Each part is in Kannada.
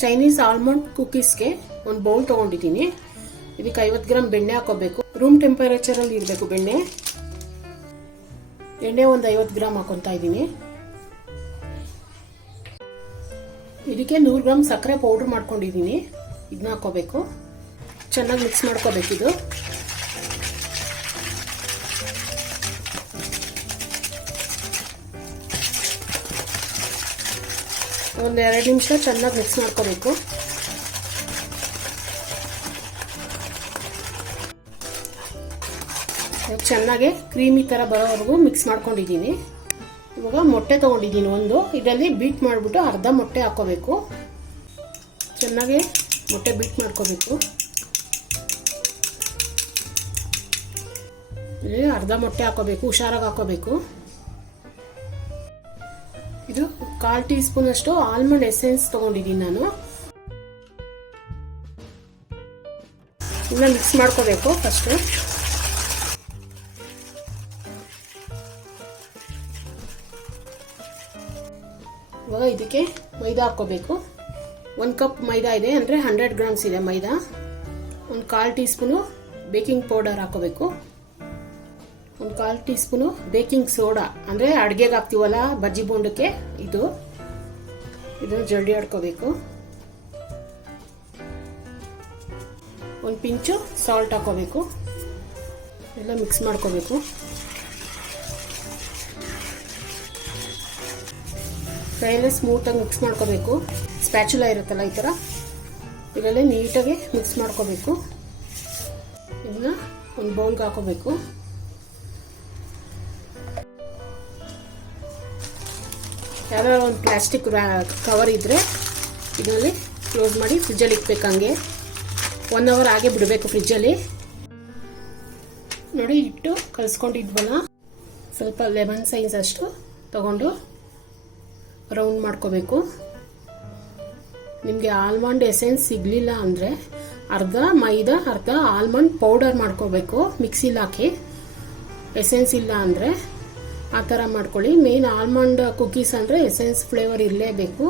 ಚೈನೀಸ್ ಆಲ್ಮಂಡ್ ಕುಕೀಸ್ಗೆ ಒಂದು ಬೌಲ್ ತೊಗೊಂಡಿದ್ದೀನಿ. ಇದಕ್ಕೆ 50 ಗ್ರಾಮ್ ಬೆಣ್ಣೆ ಹಾಕೋಬೇಕು. ರೂಮ್ ಟೆಂಪರೇಚರಲ್ಲಿ ಇರಬೇಕು ಬೆಣ್ಣೆ. ಎಣ್ಣೆ ಒಂದು 50 ಗ್ರಾಮ್ ಹಾಕೊತಾ ಇದ್ದೀನಿ. ಇದಕ್ಕೆ 100 ಗ್ರಾಮ್ ಸಕ್ಕರೆ ಪೌಡ್ರ್ ಮಾಡ್ಕೊಂಡಿದ್ದೀನಿ. ಇದನ್ನ ಹಾಕೋಬೇಕು. ಚೆನ್ನಾಗಿ ಮಿಕ್ಸ್ ಮಾಡ್ಕೋಬೇಕಿದು. ಒಂದು 2 ನಿಮಿಷ ಚೆನ್ನಾಗಿ ಮಿಕ್ಸ್ ಮಾಡ್ಕೋಬೇಕು. ಚೆನ್ನಾಗಿ ಕ್ರೀಮಿ ಥರ ಬರೋವರೆಗೂ ಮಿಕ್ಸ್ ಮಾಡ್ಕೊಂಡಿದ್ದೀನಿ. ಇವಾಗ ಮೊಟ್ಟೆ ತೊಗೊಂಡಿದ್ದೀನಿ ಒಂದು. ಇದರಲ್ಲಿ ಬೀಟ್ ಮಾಡಿಬಿಟ್ಟು ಅರ್ಧ ಮೊಟ್ಟೆ ಹಾಕೋಬೇಕು. ಚೆನ್ನಾಗಿ ಮೊಟ್ಟೆ ಬೀಟ್ ಮಾಡ್ಕೋಬೇಕು. ಇಲ್ಲಿ ಅರ್ಧ ಮೊಟ್ಟೆ ಹಾಕೋಬೇಕು. ಹುಷಾರಾಗಿ ಹಾಕೋಬೇಕು. ಇದು 1/4 ಟೀ ಸ್ಪೂನ್ ಅಷ್ಟು ಆಲ್ಮಂಡ್ ಎಸೆನ್ಸ್ ತೊಗೊಂಡಿದ್ದೀನಿ ನಾನು. ಇದನ್ನ ಮಿಕ್ಸ್ ಮಾಡ್ಕೋಬೇಕು ಫಸ್ಟ್. ಇವಾಗ ಇದಕ್ಕೆ ಮೈದಾ ಹಾಕೋಬೇಕು. 1 ಕಪ್ ಮೈದಾ ಇದೆ, ಅಂದರೆ 100 ಗ್ರಾಮ್ಸ್ ಇದೆ ಮೈದಾ. ಒಂದು 1/4 ಟೀ ಸ್ಪೂನು ಬೇಕಿಂಗ್ ಪೌಡರ್ ಹಾಕೋಬೇಕು. ಒಂದು 1/4 ಟೀ ಸ್ಪೂನು ಬೇಕಿಂಗ್ ಸೋಡಾ, ಅಂದರೆ ಅಡುಗೆಗೆ ಹಾಕ್ತೀವಲ್ಲ ಬಜ್ಜಿ ಬೋಂಡಕ್ಕೆ, ಇದನ್ನು ಜಲ್ದಿ ಆಡ್ಕೋಬೇಕು. ಒಂದು ಪಿಂಚು ಸಾಲ್ಟ್ ಹಾಕೋಬೇಕು. ಎಲ್ಲ ಮಿಕ್ಸ್ ಮಾಡ್ಕೋಬೇಕು. ಕೈಯಲ್ಲೇ ಸ್ಮೂತಾಗಿ ಮಿಕ್ಸ್ ಮಾಡ್ಕೋಬೇಕು. ಸ್ಪ್ಯಾಚುಲಾ ಇರುತ್ತಲ್ಲ ಈ ಥರ, ಇದರಲ್ಲೇ ನೀಟಾಗಿ ಮಿಕ್ಸ್ ಮಾಡ್ಕೋಬೇಕು. ಇದನ್ನ ಒಂದು ಬೌಲ್ಗೆ ಹಾಕೋಬೇಕು. ಯಾವ್ದಾದ್ರು ಒಂದು ಪ್ಲಾಸ್ಟಿಕ್ ಕವರ್ ಇದ್ದರೆ ಇದರಲ್ಲಿ ಕ್ಲೋಸ್ ಮಾಡಿ ಫ್ರಿಜ್ಜಲ್ಲಿ ಇಕ್ಬೇಕು. ಹಂಗೆ 1 ಅವರ್ ಹಾಗೆ ಬಿಡಬೇಕು ಫ್ರಿಜ್ಜಲ್ಲಿ. ನೋಡಿ, ಇಟ್ಟು ಕಲಿಸ್ಕೊಂಡಿದ್ವಲ್ಲ, ಸ್ವಲ್ಪ ಲೆಮನ್ ಸೈಜ್ ಅಷ್ಟು ತಗೊಂಡು ರೌಂಡ್ ಮಾಡ್ಕೋಬೇಕು. ನಿಮಗೆ ಆಲ್ಮಂಡ್ ಎಸೆನ್ಸ್ ಸಿಗಲಿಲ್ಲ ಅಂದರೆ ಅರ್ಧ ಮೈದಾ ಅರ್ಧ ಆಲ್ಮಂಡ್ ಪೌಡರ್ ಮಾಡ್ಕೋಬೇಕು ಮಿಕ್ಸಿಲಿ ಹಾಕಿ. ಎಸೆನ್ಸ್ ಇಲ್ಲ ಅಂದರೆ ಆ ಥರ ಮಾಡ್ಕೊಳ್ಳಿ. ಮೇನ್ ಆಲ್ಮಂಡ್ ಕುಕೀಸ್ ಅಂದರೆ ಎಸೆನ್ಸ್ ಫ್ಲೇವರ್ ಇರಲೇಬೇಕು.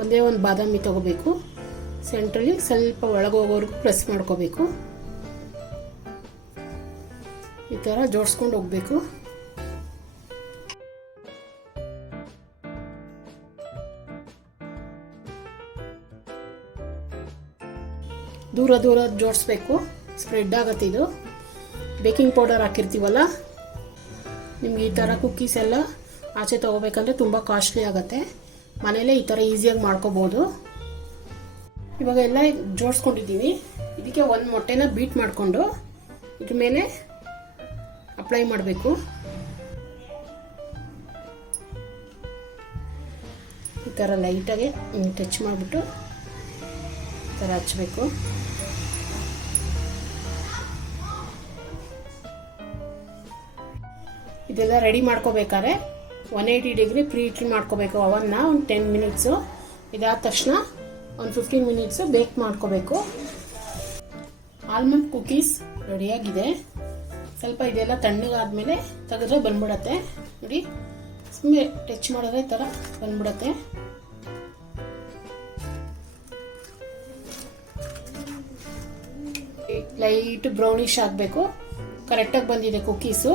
ಒಂದೇ ಒಂದು ಬಾದಾಮಿ ತಗೋಬೇಕು. ಸೆಂಟ್ರಲ್ಲಿ ಸ್ವಲ್ಪ ಒಳಗೋಗೋವರೆಗೂ ಪ್ರೆಸ್ ಮಾಡ್ಕೋಬೇಕು. ಈ ಥರ ಜೋಡಿಸ್ಕೊಂಡು ಹೋಗಬೇಕು. ದೂರ ದೂರ ಜೋಡಿಸ್ಬೇಕು. ಸ್ಪ್ರೆಡ್ ಆಗುತ್ತೆ. ಇದು ಬೇಕಿಂಗ್ ಪೌಡರ್ ಹಾಕಿರ್ತೀವಲ್ಲ, ನಿಮ್ಗೆ ಈ ಥರ ಕುಕ್ಕೀಸ್ ಎಲ್ಲ ಆಚೆ ತೊಗೋಬೇಕಂದ್ರೆ ತುಂಬ ಕಾಸ್ಟ್ಲಿ ಆಗುತ್ತೆ. ಮನೇಲೇ ಈ ಥರ ಈಸಿಯಾಗಿ ಮಾಡ್ಕೋಬೋದು. ಇವಾಗ ಎಲ್ಲ ಜೋಡಿಸ್ಕೊಂಡಿದ್ದೀನಿ. ಇದಕ್ಕೆ ಒಂದು ಮೊಟ್ಟೆನ ಬೀಟ್ ಮಾಡಿಕೊಂಡು ಇದ್ರ ಮೇಲೆ ಅಪ್ಲೈ ಮಾಡಬೇಕು. ಈ ಥರ ಲೈಟಾಗಿ ಟಚ್ ಮಾಡಿಬಿಟ್ಟು ಈ ಥರ ಹಚ್ಚಬೇಕು. ಇದೆಲ್ಲ ರೆಡಿ ಮಾಡ್ಕೋಬೇಕಾದ್ರೆ 180 ಡಿಗ್ರಿ ಪ್ರೀ ಹೀಟ್ ಮಾಡ್ಕೋಬೇಕು ಅವನ್ನ. ಒಂದು 10 ಮಿನಿಟ್ಸು. ಇದಾದ ತಕ್ಷಣ ಒಂದು 15 ಮಿನಿಟ್ಸು ಬೇಕ್ ಮಾಡ್ಕೋಬೇಕು. ಆಲ್ಮಂಡ್ ಕುಕೀಸ್ ರೆಡಿಯಾಗಿದೆ. ಸ್ವಲ್ಪ ಇದೆಲ್ಲ ತಣ್ಣಗಾದ್ಮೇಲೆ ತೆಗೆದ್ರೆ ಬಂದ್ಬಿಡತ್ತೆ. ನೋಡಿ, ಸುಮ್ಮನೆ ಟಚ್ ಮಾಡಿದ್ರೆ ಈ ಥರ ಬಂದ್ಬಿಡತ್ತೆ. ಲೈಟ್ ಬ್ರೌನಿಶ್ ಆಗಬೇಕು. ಕರೆಕ್ಟಾಗಿ ಬಂದಿದೆ ಕುಕೀಸು.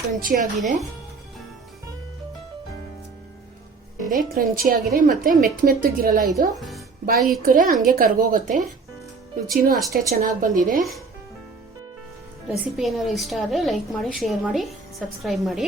ಕ್ರಂಚಿ ಆಗಿದೆ. ಕ್ರಂಚಿ ಆಗಿದೆ ಮತ್ತೆ ಮೆತ್ತಗಿರಲ್ಲ. ಇದು ಬಾಯಿ ಇಕ್ಕರೆ ಹಂಗೆ ಕರ್ಗೋಗುತ್ತೆ. ರುಚಿನೂ ಅಷ್ಟೇ ಚೆನ್ನಾಗಿ ಬಂದಿದೆ. ರೆಸಿಪಿ ಏನಾದ್ರು ಇಷ್ಟ ಆದರೆ ಲೈಕ್ ಮಾಡಿ, ಶೇರ್ ಮಾಡಿ, ಸಬ್ಸ್ಕ್ರೈಬ್ ಮಾಡಿ.